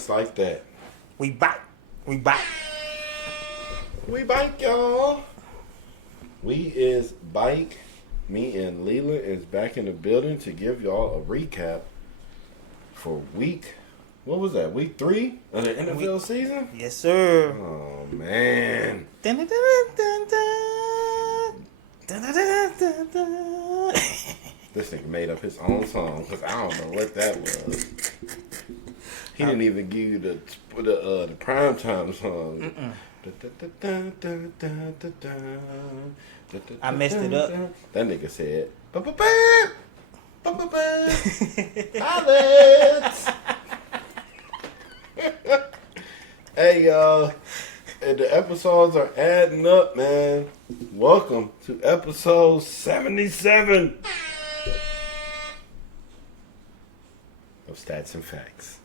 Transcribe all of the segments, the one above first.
Just like that. We back. We back. We bike, y'all. We is bike. Me and Leland is back in the building to give y'all a recap for week. What was that? Week 3 of the NFL season? Yes, sir. Oh man. Dun, dun, dun, dun, dun. Dun, dun, dun, dun, dun. This nigga made up his own song because I don't know what that was. He didn't even give you the primetime song. I messed it up. That nigga said, Alex. Hey, y'all. And the episodes are adding up, man. Welcome to episode 77 of Stats and Facts.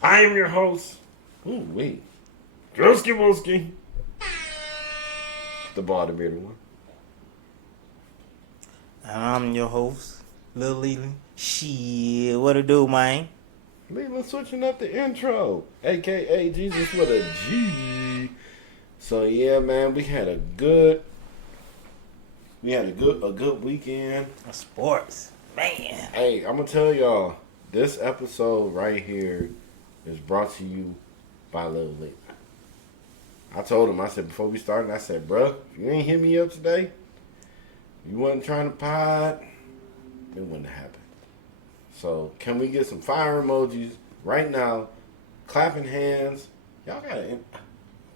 I am your host. Ooh, wait. Drosky Wolski. The Baltimore one. I'm your host, Lil Leland. Shit, what to do, man? Leland switching up the intro, aka Jesus with a G. So yeah, man, we had a good weekend. Sports, man. Hey, I'm gonna tell y'all, this episode right here is brought to you by Lil Leland. I told him, I said before we started, I said, bruh, if you ain't hit me up today, you wasn't trying to pod, it wouldn't have happened. So, can we get some fire emojis right now? Clapping hands. Y'all gotta...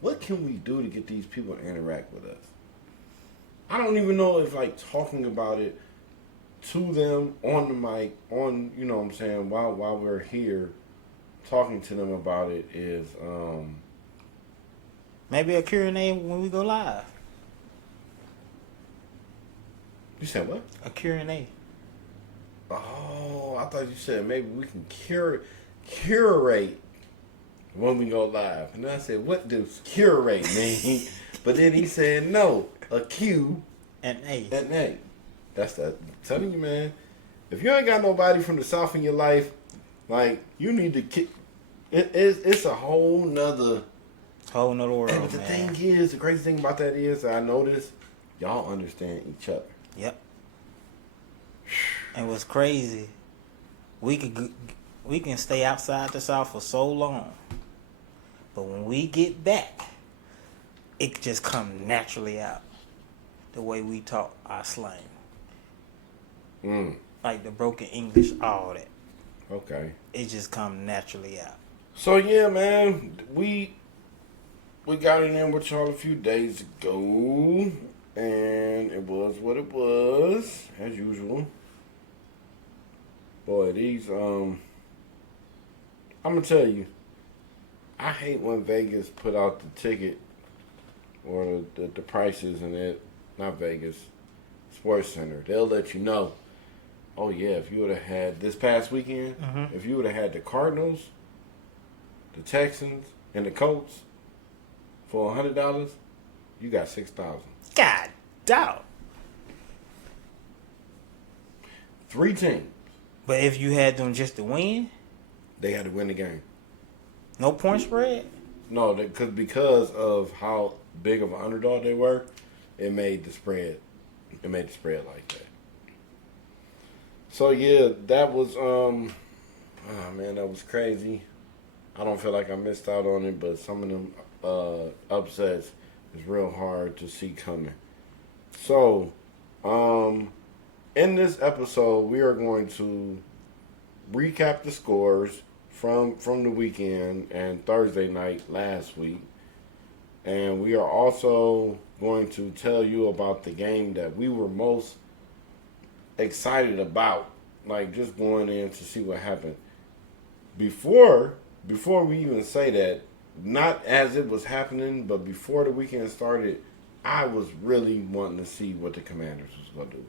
What can we do to get these people to interact with us? I don't even know if, like, talking about it to them on the mic, on, you know what I'm saying, while we're here, talking to them about it is... Maybe a Q&A when we go live. You said what? A Q&A. Oh, I thought you said maybe we can curate when we go live. And I said, what does curate mean? But then he said, no, a Q and A. And A. That's that. I'm telling you, man, if you ain't got nobody from the South in your life, like, you need to kick. It's a whole nother world, and the man. thing is, the crazy thing about that is, I noticed, y'all understand each other. Yep. And what's crazy, we can stay outside the South for so long, but when we get back, it just comes naturally out. The way we talk our slang, like the broken English, all that. Okay. It just comes naturally out. So yeah, man, we got in with y'all a few days ago, and it was what it was, as usual. Boy, these, I'm going to tell you, I hate when Vegas put out the ticket or the prices and it, not Vegas, Sports Center. They'll let you know, oh yeah, if you would have had this past weekend, if you would have had the Cardinals, the Texans, and the Colts for $100, you got $6,000. God dog. 3 teams. But if you had them just to win, they had to win the game. No point spread? No, because of how big of an underdog they were, it made the spread. It made the spread like that. So yeah, that was oh man, that was crazy. I don't feel like I missed out on it, but some of them upsets is real hard to see coming. So, in this episode, we are going to recap the scores from the weekend and Thursday night last week. And we are also going to tell you about the game that we were most excited about, like just going in to see what happened. Before we even say that, not as it was happening, but before the weekend started, I was really wanting to see what the Commanders was going to do.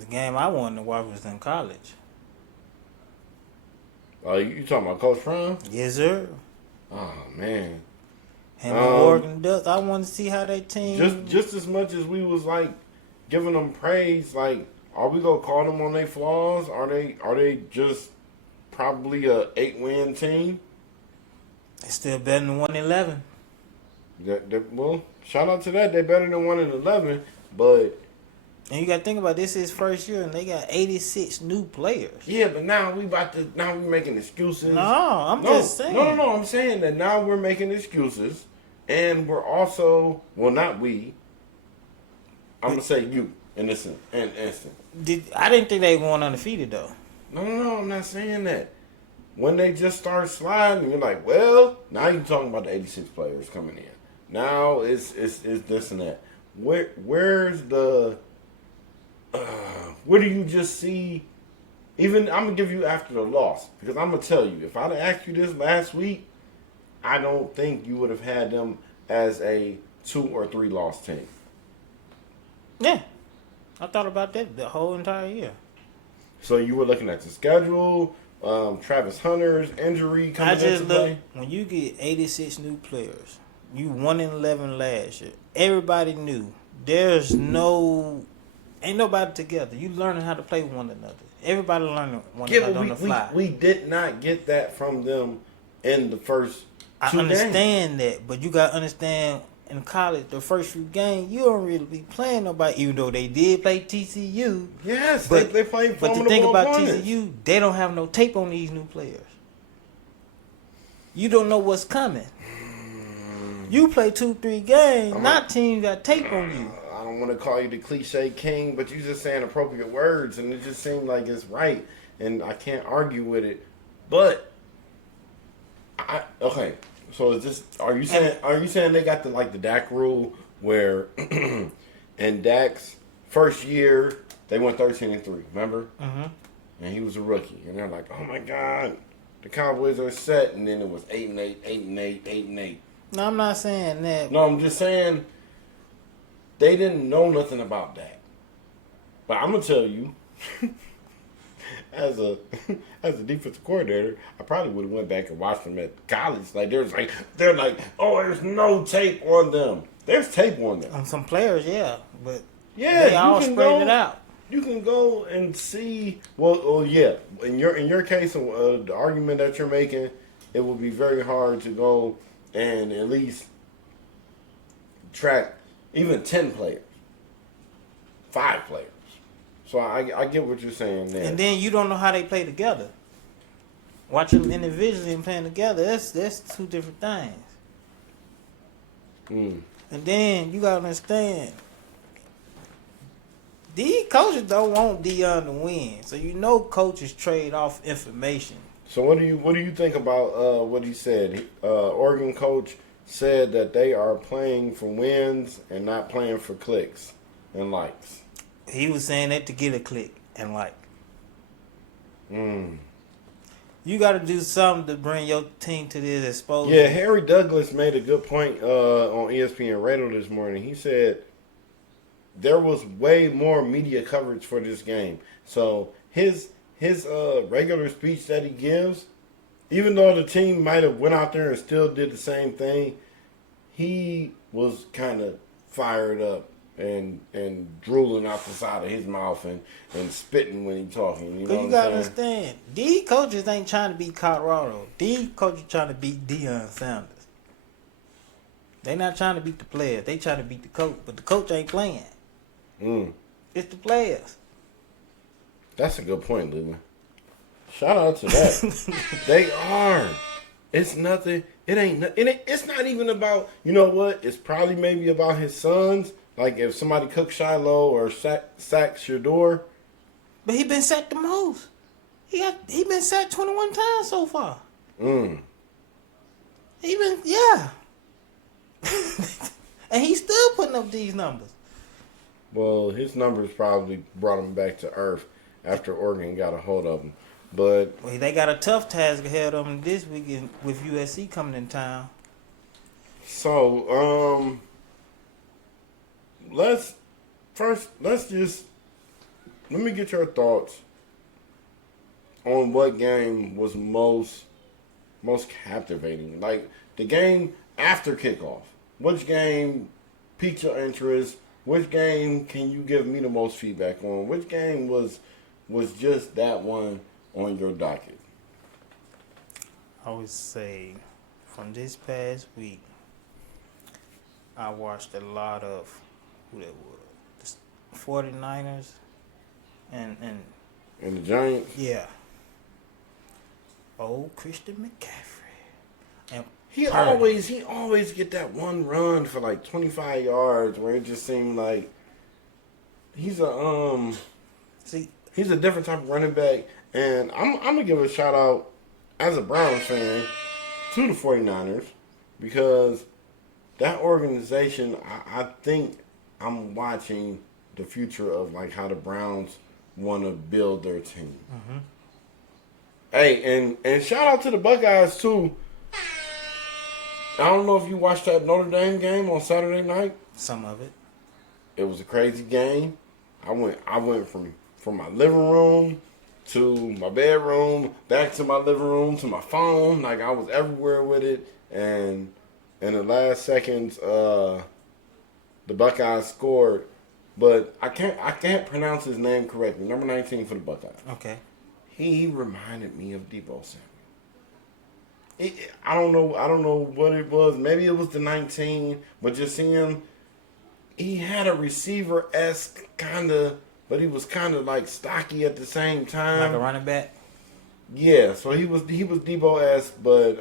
The game I wanted to watch was in college. You talking about Coach Prime? Yes, sir. Oh, man. And the Oregon Ducks, I wanted to see how they team... Just as much as we was, like, giving them praise, like, are we going to call them on their flaws? Are they just probably a 8-win team? It's still better than 1-11. Well, shout out to that. They better than 1-11, but And you got to think about this is first year, and they got 86 new players. yeah, but now we making excuses. No, I'm just saying. No. I'm saying that now we're making excuses, and we're also not we. I'm gonna say you in this instant. I didn't think they were going undefeated though. No. I'm not saying that. When they just start sliding, you're like, well, now you're talking about the 86 players coming in. Now it's this and that. Where's the where do you just see? Even I'm gonna give you after the loss, because I'm gonna tell you, if I'd have asked you this last week, I don't think you would have had them as a 2 or 3 loss team. Yeah, I thought about that the whole entire year. So you were looking at the schedule, Travis Hunter's injury coming into play. When you get 86 new players, you 1-11 last year. Everybody knew ain't nobody together. You learning how to play with one another. Everybody learning one another on the fly. We did not get that from them in the first 2 games. I understand that, but you got to understand in college, the first few games, you don't really be playing nobody, even though they did play TCU. Yes, they played formidable But the thing about opponents. TCU, they don't have no tape on these new players. You don't know what's coming. You play 2-3 games, not team got tape on you. I don't want to call you the cliche king, but you just saying appropriate words, and it just seems like it's right, and I can't argue with it. But okay, so is this? Are you saying they got the Dak rule where in Dak's first year they went 13-3? Remember? Mm-hmm. And he was a rookie, and they're like, oh my god, the Cowboys are set, and then it was 8-8, 8-8, 8-8. No, I'm not saying that. No, I'm just saying they didn't know nothing about that. But I'm gonna tell you, as a defensive coordinator, I probably would have went back and watched them at college. They're like, oh, there's no tape on them. There's tape on them. On some players, yeah, but yeah, they all spread it out. You can go and see. Well, yeah. In your case, the argument that you're making, it will be very hard to go and at least track even 10 players, 5 players. So I get what you're saying there. And then you don't know how they play together. Watching them individually and playing together, that's 2 different things. And then you gotta understand, these coaches don't want Deion to win. So coaches trade off information. So what do you think about what he said? Oregon coach said that they are playing for wins and not playing for clicks and likes. He was saying that to get a click and like. You got to do something to bring your team to this exposure. Yeah, Harry Douglas made a good point on ESPN Radio this morning. He said there was way more media coverage for this game. So his regular speech that he gives, even though the team might have went out there and still did the same thing, he was kind of fired up and drooling out the side of his mouth and spitting when he talking. You know you gotta understand, these coaches ain't trying to beat Colorado. These coaches trying to beat Deion Sanders. They not trying to beat the players. They trying to beat the coach, but the coach ain't playing. It's the players. That's a good point, Leland. Shout out to that. They are. It's nothing. It's not even about. You know what? It's probably maybe about his sons. Like if somebody cooks Shiloh or sacks Shador. But he been sacked the most. He been sacked 21 times so far. He been and he's still putting up these numbers. Well, his numbers probably brought him back to earth after Oregon got a hold of him. But they got a tough task ahead of them this weekend with USC coming in town. So, let me get your thoughts on what game was most captivating. Like the game after kickoff. Which game piqued your interest? Which game can you give me the most feedback on? Which game was just that one on your docket? I would say from this past week, I watched a lot of who that was, the 49ers, and And the Giants. yeah, old Christian McCaffrey, and He Purdy. always get that one run for like 25 yards where it just seemed like he's a See, he's a different type of running back. And I'm gonna give a shout out as a Browns fan to the 49ers because that organization, I think I'm watching the future of like how the Browns want to build their team. mm-hmm. Hey, and shout out to the Buckeyes too. I don't know if you watched that Notre Dame game on Saturday night. Some of it. It was a crazy game. I went from my living room to my bedroom, back to my living room to my phone. Like I was everywhere with it. And in the last seconds, the Buckeyes scored. But I can't pronounce his name correctly. Number 19 for the Buckeyes. Okay. He reminded me of Debo Samuel. I don't know what it was. Maybe it was the 19, but just seeing him, he had a receiver-esque kind of, but he was kind of like stocky at the same time. Like a running back? Yeah, so he was Debo-esque, but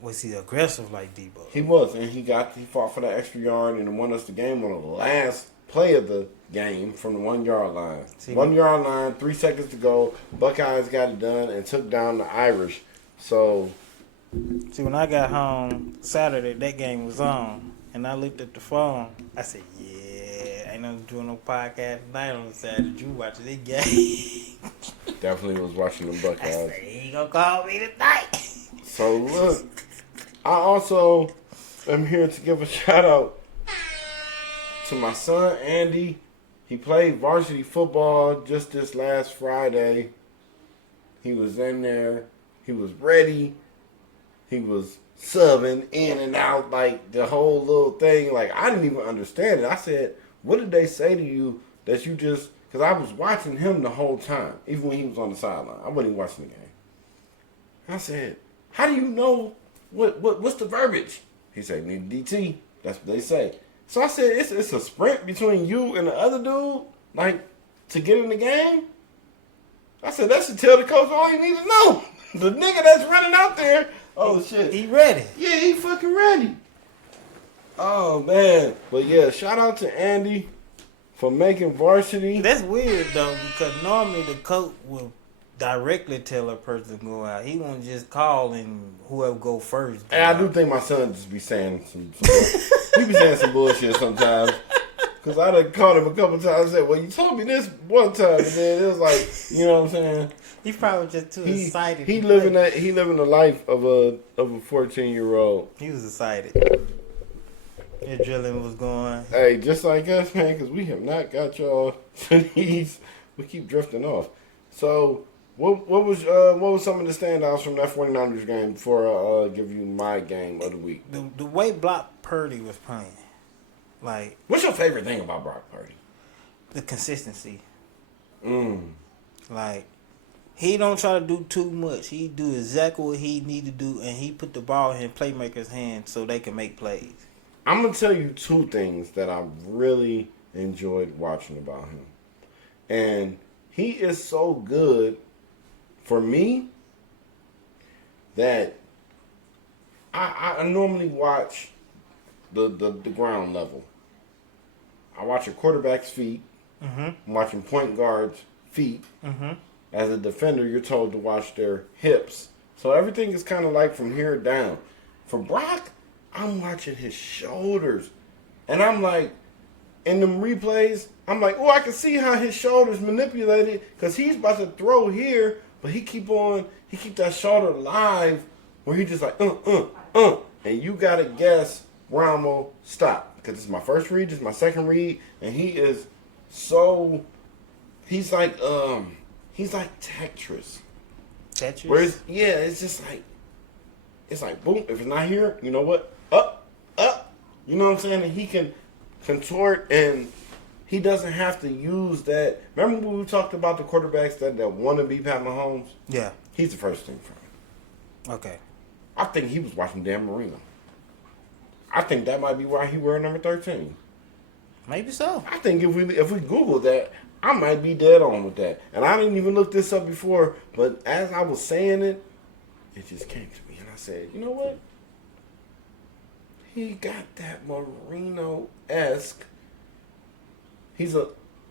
Was he aggressive like Debo? he was, and he fought for that extra yard and won us the game on the last play of the game from the 1 yard line. 1 yard line, 3 seconds to go. Buckeyes got it done and took down the Irish. So. See, when I got home Saturday, that game was on, and I looked at the phone. I said, "Yeah, ain't nothing doing no podcast tonight on Saturday. You watching this game?" Definitely was watching the I Buckeyes. said, "He ain't gonna call me tonight." So look, I also am here to give a shout out to my son Andy. He played varsity football just this last Friday. He was in there. He was ready. He was subbing in and out like the whole little thing. Like I didn't even understand it. I said, "What did they say to you that you just?" Because I was watching him the whole time, even when he was on the sideline. I wasn't even watching the game. I said, "How do you know what's the verbiage?" He said, "Need DT." That's what they say. So I said, "It's a sprint between you and the other dude, like to get in the game." I said, "That should tell the coach all you need to know." The nigga that's running out there. Oh, shit. He ready. Yeah, he fucking ready. Oh, man. But, yeah, shout out to Andy for making varsity. That's weird, though, because normally the coach will directly tell a person to go out. He won't just call and whoever go first. And I do think my son just be saying some he be saying some bullshit sometimes. Because I done caught him a couple times and said, "Well, you told me this one time." And then it was like, you know what I'm saying? He's probably just too excited. He living the life of a 14-year-old. He was excited. The drilling was going. Hey, just like us, man, because we have not got y'all to these. We keep drifting off. So, what was some of the standouts from that 49ers game before I give you my game of the week? The way Brock Purdy was playing. Like, what's your favorite thing about Brock Purdy? The consistency. Like, he don't try to do too much. He do exactly what he need to do, and he put the ball in playmakers' hands so they can make plays. I'm going to tell you two things that I really enjoyed watching about him. And he is so good for me that I normally watch the ground level. I watch a quarterback's feet. Mm-hmm. I'm watching point guards' feet. Mm-hmm. As a defender, you're told to watch their hips. So everything is kind of like from here down. For Brock, I'm watching his shoulders. And I'm like, in them replays, I'm like, oh, I can see how his shoulders manipulated because he's about to throw here, but he keep that shoulder live where he just like, and you got to guess where I'm going to stop because it's my first read, this is my second read, and he is so, he's like Tetris. Tetris? Whereas, yeah, it's just like, it's like, boom, if it's not here, you know what? Up. You know what I'm saying? And he can contort and he doesn't have to use that. Remember when we talked about the quarterbacks that want to be Pat Mahomes? Yeah. He's the first thing for me. Okay. I think he was watching Dan Marino. I think that might be why he wear number 13. Maybe so. I think if we Google that, I might be dead on with that. And I didn't even look this up before, but as I was saying it, it just came to me, and I said, you know what? He got that Marino-esque. He's a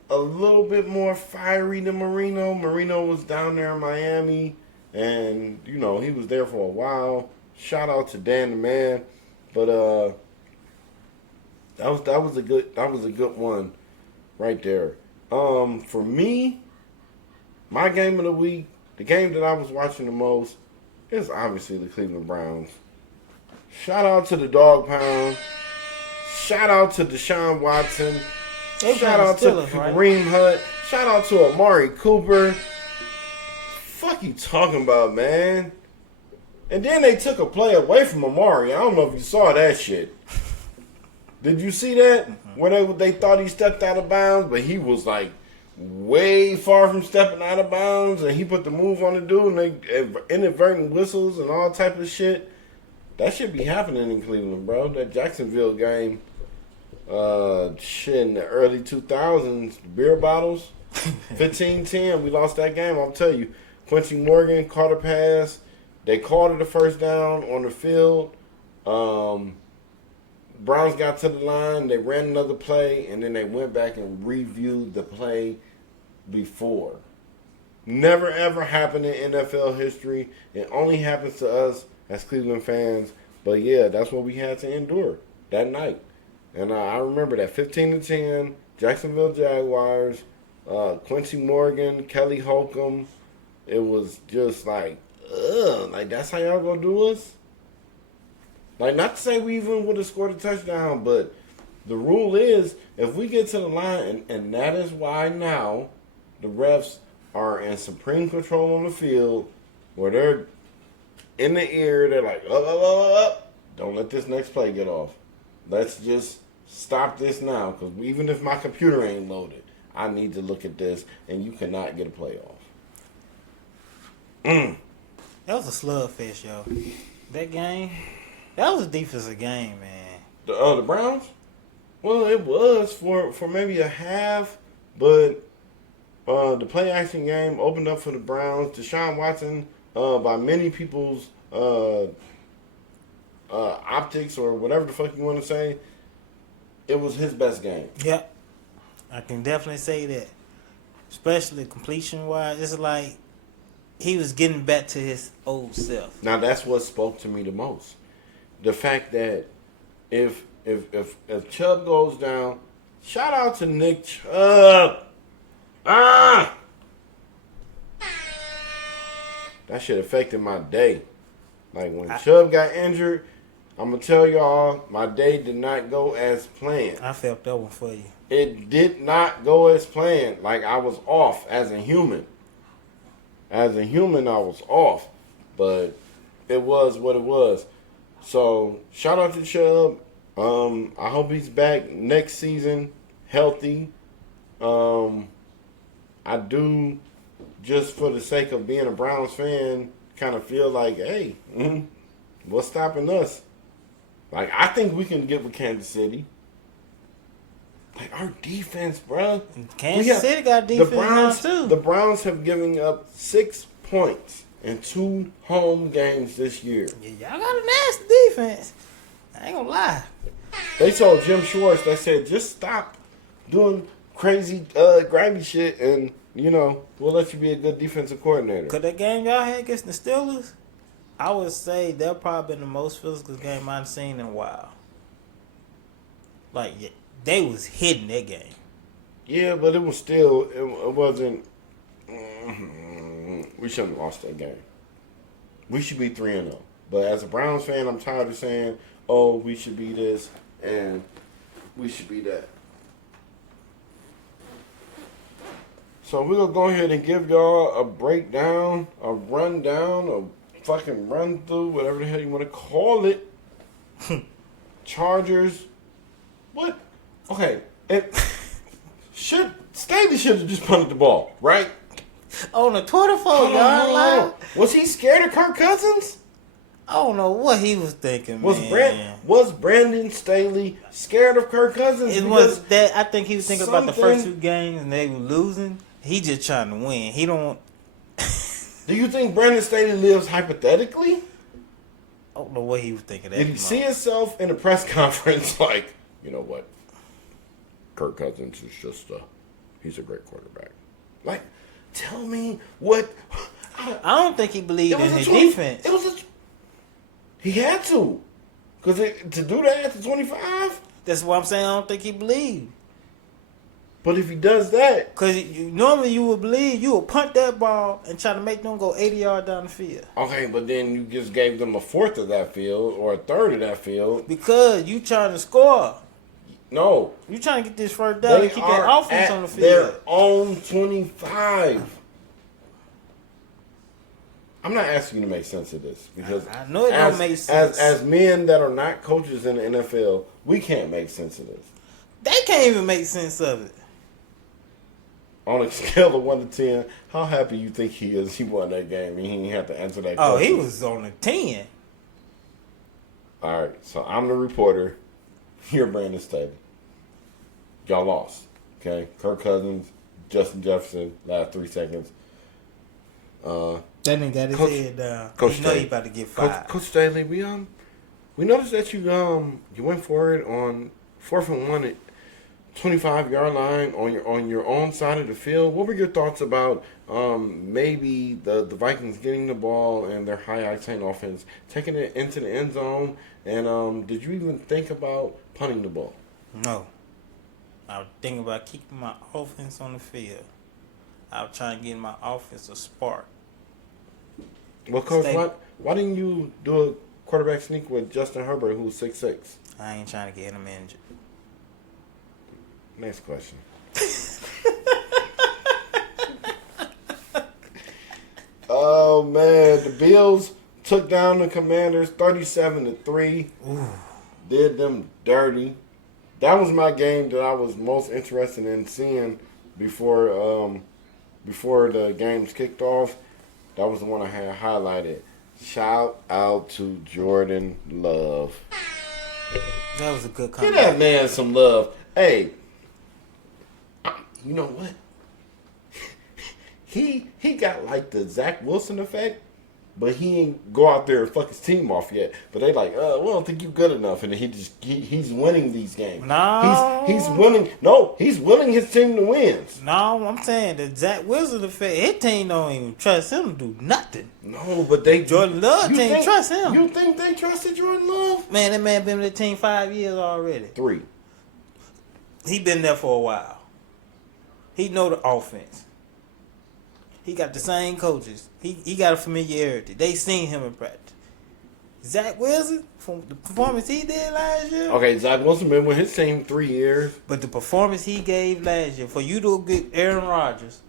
little bit more fiery than Marino. Marino was down there in Miami, and he was there for a while. Shout out to Dan the Man, but that was a good one right there. For me, my game of the week, the game that I was watching the most, is obviously the Cleveland Browns. Shout out to the Dog Pound. Shout out to Deshaun Watson. Shout out to Kareem Hunt. Shout out to Amari Cooper. Fuck you talking about, man? And then they took a play away from Amari. I don't know if you saw that shit. Did you see that? When they thought he stepped out of bounds, but he was like way far from stepping out of bounds, and he put the move on the dude, and they inadvertent whistles and all type of shit. That should be happening in Cleveland, bro. That Jacksonville game. In the early 2000s, beer bottles, 15-10, we lost that game. I'll tell you, Quincy Morgan caught a pass. They called it a first down on the field. Browns got to the line. They ran another play, and then they went back and reviewed the play before. Never, ever happened in NFL history. It only happens to us as Cleveland fans. But, yeah, that's what we had to endure that night. And I remember that 15-10, Jacksonville Jaguars, Quincy Morgan, Kelly Holcomb. It was just like, like that's how y'all gonna do us? Like, not to say we even would have scored a touchdown, but the rule is if we get to the line, and that is why now the refs are in supreme control on the field, where they're in the ear, they're like, don't let this next play get off. Let's just stop this now, because even if my computer ain't loaded, I need to look at this, and you cannot get a play off. That was a slugfest, yo. That game, that was a defensive game, man. The Browns? Well, it was for maybe a half, but the play action game opened up for the Browns. Deshaun Watson, by many people's optics or whatever the fuck you want to say, it was his best game. Yep. I can definitely say that. Especially completion-wise. It's like he was getting back to his old self. Now, that's what spoke to me the most. The fact that if Chubb goes down, shout out to Nick Chubb. That shit affected my day. Like, when Chubb got injured, I'm going to tell y'all, my day did not go as planned. I felt that one for you. It did not go as planned. Like, I was off as a human. As a human, I was off. But it was what it was. So, shout out to Chubb. I hope he's back next season, healthy. I do, just for the sake of being a Browns fan, kind of feel like, hey, what's stopping us? Like, I think we can get with Kansas City. Like, our defense, bro. Kansas City got defense now, too. The Browns have given up 6 points in 2 home games this year. Yeah, y'all got a nasty defense. I ain't gonna lie. They told Jim Schwartz, they said, just stop doing crazy, grimy shit, and, we'll let you be a good defensive coordinator. Because that game y'all had against the Steelers, I would say that probably been the most physical game I've seen in a while. Like, they was hitting that game. Yeah, but it was still, it wasn't, we shouldn't have lost that game. We should be 3-0. But as a Browns fan, I'm tired of saying, oh, we should be this and we should be that. So we're going to go ahead and give y'all a breakdown, a rundown, a fucking run through, whatever the hell you want to call it. Chargers. What? Okay. Staley should have just punted the ball, right? On the 24-yard line? Was he scared of Kirk Cousins? I don't know what he was thinking, Was man. was Brandon Staley scared of Kirk Cousins? It was that I think he was thinking about the first 2 games and they were losing. He just trying to win. He don't. Do you think Brandon Staley lives hypothetically? I don't know what he was thinking. Did he see himself in a press conference like, you know what? Kirk Cousins is just he's a great quarterback. Like, tell me what. I don't think he believed in his defense. He had to. Because to do that to 25? That's what I'm saying. I don't think he believed. But if he does that. Because normally you would believe you would punt that ball and try to make them go 80 yards down the field. Okay, but then you just gave them a fourth of that field or a third of that field. Because you trying to score. No. You trying to get this first down and keep that offense on the field. Their own 25. I'm not asking you to make sense of this because I know it don't make sense. As men that are not coaches in the NFL, we can't make sense of this. They can't even make sense of it. On a scale of 1 to 10, how happy you think he is he won that game and he didn't have to answer that question? Oh, he was on a 10. All right, so I'm the reporter. You're Brandon Staley. Y'all lost, okay? Kirk Cousins, Justin Jefferson, last 3 seconds. That nigga got his head down. Coach He know he about to get fired. Coach Staley, we noticed that you went for it on 4th and 1 at 25-yard line on your own side of the field. What were your thoughts about maybe the Vikings getting the ball and their high octane offense taking it into the end zone? And did you even think about punting the ball? No. I was thinking about keeping my offense on the field. I was trying to get my offense a spark. Well, Coach, why didn't you do a quarterback sneak with Justin Herbert, who's 6'6"? I ain't trying to get him injured. Next question. Oh man, the Bills took down the Commanders 37-3. Did them dirty. That was my game that I was most interested in seeing before the games kicked off. That was the one I had highlighted. Shout out to Jordan Love. That was a good comeback. Give that man some love. Hey, you know what? He got like the Zach Wilson effect, but he ain't go out there and fuck his team off yet. But they like, we don't think you good enough, and then he's winning these games. No, he's winning. No, he's willing his team to win. No, I'm saying the Zach Wilson effect. His team don't even trust him to do nothing. No, but Jordan Love team trust him. You think they trusted Jordan Love? Man, that man been with the team 5 years already. 3. He been there for a while. He know the offense. He got the same coaches. He got a familiarity. They seen him in practice. Zach Wilson, from the performance he did last year. Okay, Zach Wilson been with his team 3 years. But the performance he gave last year, for you to get Aaron Rodgers.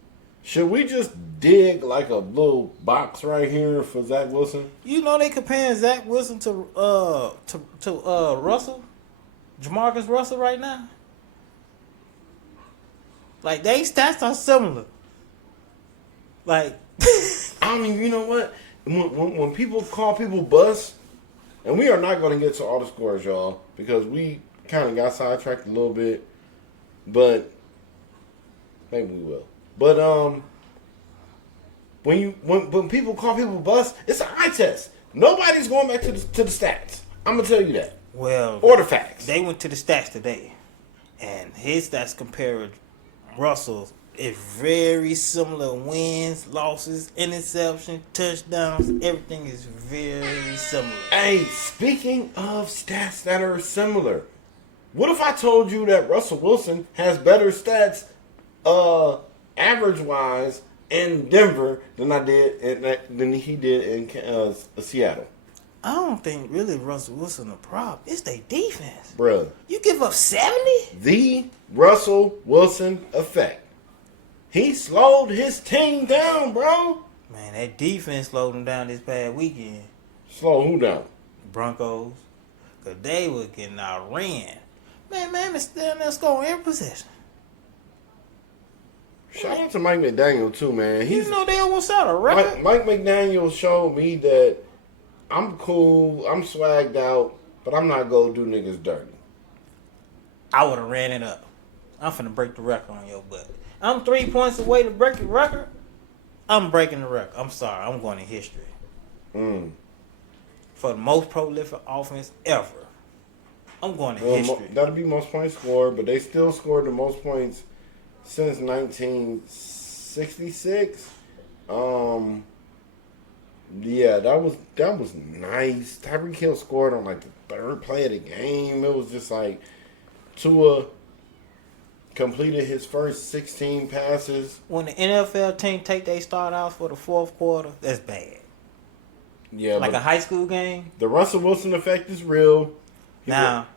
Should we just dig like a little box right here for Zach Wilson? You know they comparing Zach Wilson to Russell, Jamarcus Russell right now. Like they stats are similar. Like I mean, you know what? When people call people bust, and we are not going to get to all the scores, y'all, because we kind of got sidetracked a little bit, but maybe we will. But when people call people bust, it's an eye test. Nobody's going back to the stats. I'm gonna tell you that. Well, or the facts. They went to the stats today, and his stats compared Russell's is very similar. Wins, losses, interceptions, touchdowns, everything is very similar. Hey, speaking of stats that are similar, what if I told you that Russell Wilson has better stats, average-wise, in Denver than he did in Seattle? I don't think really Russell Wilson a problem. It's their defense. Bruh. You give up 70? The Russell Wilson effect. He slowed his team down, bro. Man, that defense slowed him down this past weekend. Slow who down? Broncos. Because they was getting outran. Man, is still there scoring every possession. Shout out to Mike McDaniel, too, man. You know they almost out a record. Mike McDaniel showed me that I'm cool. I'm swagged out, but I'm not gonna do niggas dirty. I would have ran it up. I'm finna break the record on your butt. I'm 3 points away to break the record. I'm breaking the record. I'm sorry. I'm going in history. For the most prolific offense ever. I'm going in history. That'll be most points scored, but they still scored the most points since 1966. Yeah, that was nice. Tyreek Hill scored on like the third play of the game. It was just like Tua completed his first 16 passes. When the NFL team take their start out for the fourth quarter, that's bad. Yeah, like a high school game. The Russell Wilson effect is real.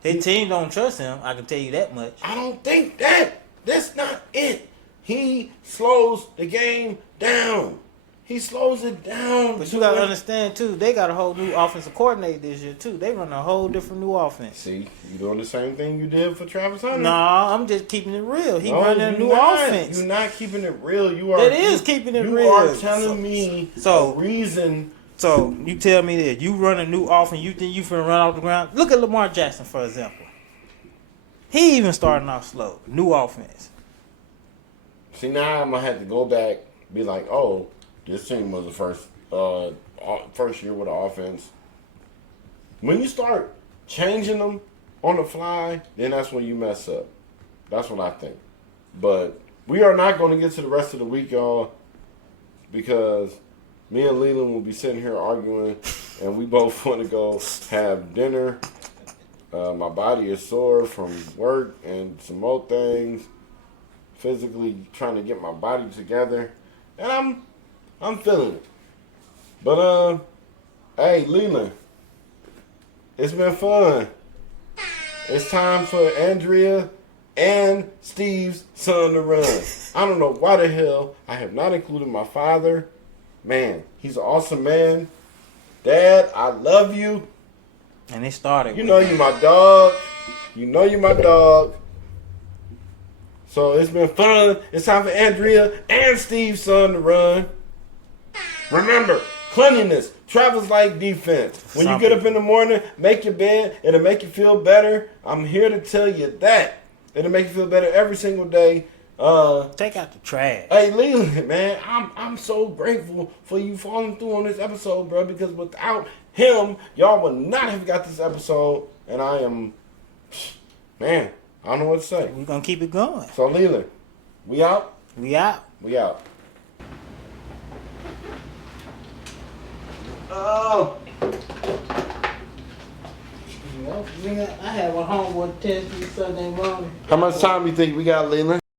His team don't trust him. I can tell you that much. I don't think that. That's not it. He slows the game down. He slows it down. But you got to understand, too, they got a whole new offensive coordinator this year, too. They run a whole different new offense. See, you doing the same thing you did for Travis Hunter. Nah, I'm just keeping it real. He running a new offense. You're not keeping it real. You are. That is keeping it real. You are telling me a reason. So, you tell me that you run a new offense, you think you finna run off the ground? Look at Lamar Jackson, for example. He even starting off slow. New offense. See, now I'm going to have to go back, be like, oh, this team was the first year with the offense. When you start changing them on the fly, then that's when you mess up. That's what I think. But we are not going to get to the rest of the week, y'all, because me and Leland will be sitting here arguing, and we both want to go have dinner. My body is sore from work and some more things. Physically trying to get my body together, and I'm feeling it. But hey, Leland, it's been fun. It's time for Andrea and Steve's son to run. I don't know why the hell I have not included my father. Man, he's an awesome man. Dad, I love you. And it started. You know you're my dog. So it's been fun. It's time for Andrea and Steve's son to run. Remember, cleanliness travels like defense. When you get up in the morning, make your bed. It'll make you feel better. I'm here to tell you that. It'll make you feel better every single day. Take out the trash. Hey, Leland, man, I'm so grateful for you falling through on this episode, bro, because without him, y'all would not have got this episode. And I am, man, I don't know what to say. We're going to keep it going. So, Leland, we out? We out. We out. Oh. I have a homework test this Sunday morning. How much time you think we got, Leland?